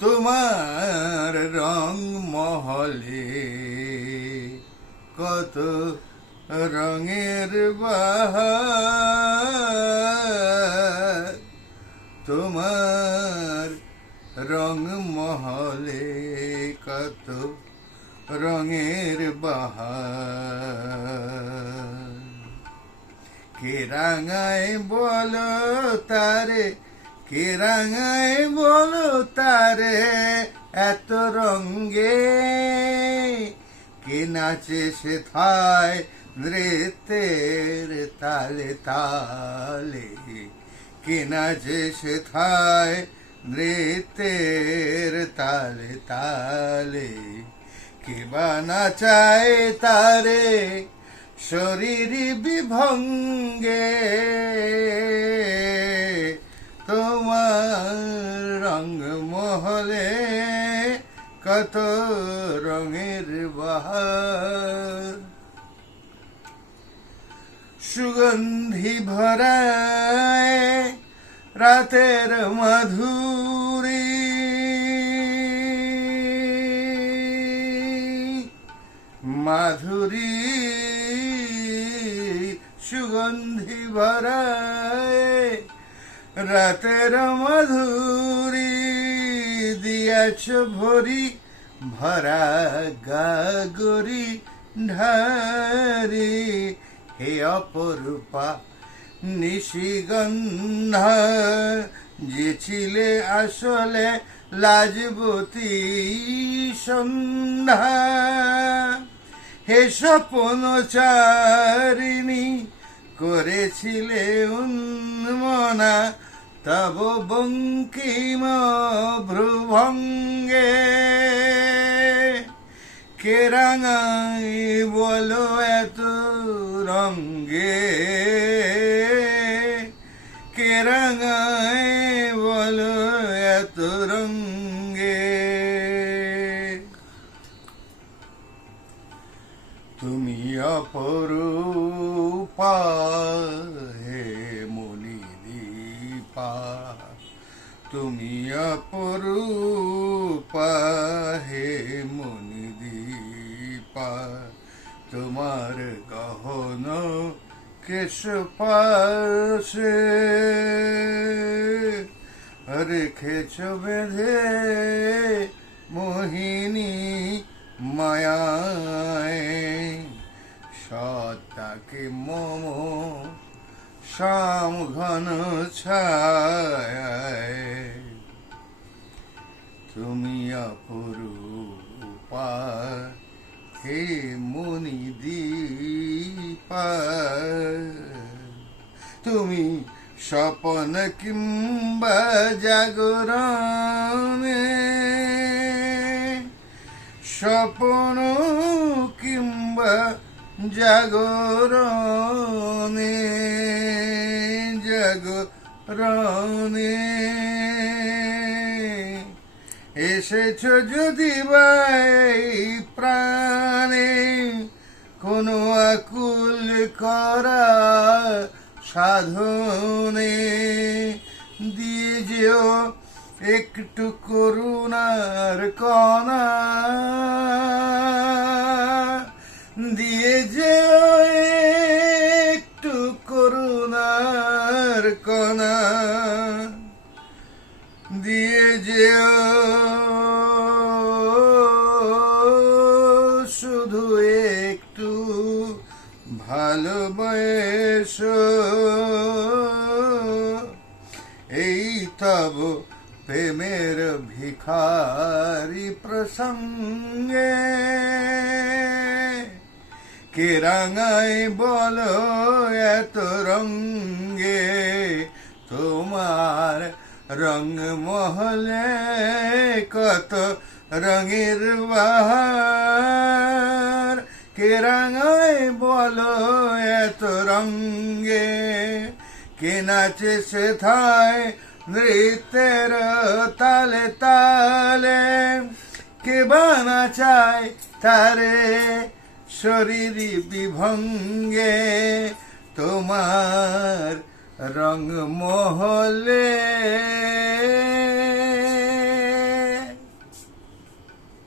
তোমার রং মহলে কত রঙের বাহার, তোমার রং মহলে কত রঙের বাহার। কে রাঙায় বলো তারে, কে রাঙায় বলো তারে এত রঙে, কে নাচে সে থায় নৃত্যের তালে তালে, কে নাচে সে থায় নৃত্যের তালে তালে। কে বা নাচায় তারে শরীর বিভঙ্গে, তোমার রঙ মহলে কত রঙের বাহার। সুগন্ধি ভরায় রাতের মাধুরী, মাধুরী সুগন্ধি ভরায় রাতের মাধুরী, দিয়াছ ভরি ভরা গাগরি ঢারি। হে অপরূপা নিশিগন্ধা, যে ছিলে আসলে লাজবতী সন্ধ্যা। হে স্বপ্নচারিণী, করেছিলে উন্মনা তব বঙ্কিম ভ্রুভঙ্গে। কে রাঙায় বলো এত রঙ্গে, কে রাঙায় বলো এত রঙ্গে। তুমি অপরূপা হে মণিদীপা, তুমি অপরূপা হে মণিদীপা। তোমার গহন কেশপাশে রেখেছ বেঁধে মোহিনী মায়ায়। সত্তাকে মম শ্যাম ঘন ছায়, তুমি অপরূপা হে মণিদীপা। তুমি স্বপন কিংবা জাগরণে, স্বপন কিংবা জাগরণে, জাগরণে এসেছ যদি বাই প্রাণে, কোনো আকুল করা সাধনে। দিয়ে যেও একটু করুণার কণা, দিয়ে যেও একটু করুণার কণা, দিয়ে যেও শুধু একটু ভালোবাসো। এই তব প্রেমের ভিখারি প্রসঙ্গে, কে রাঙায় বলো এত রঙ্গে। তোমার রঙ মহলে কত রঙের বাহার, কে রাঙায় বলো এত রঙ্গে। কে নাচে সেথায় নৃত্যের তালে তালে কে বানা চায় তারে শরীর বিভঙ্গে তোমার রং মহলে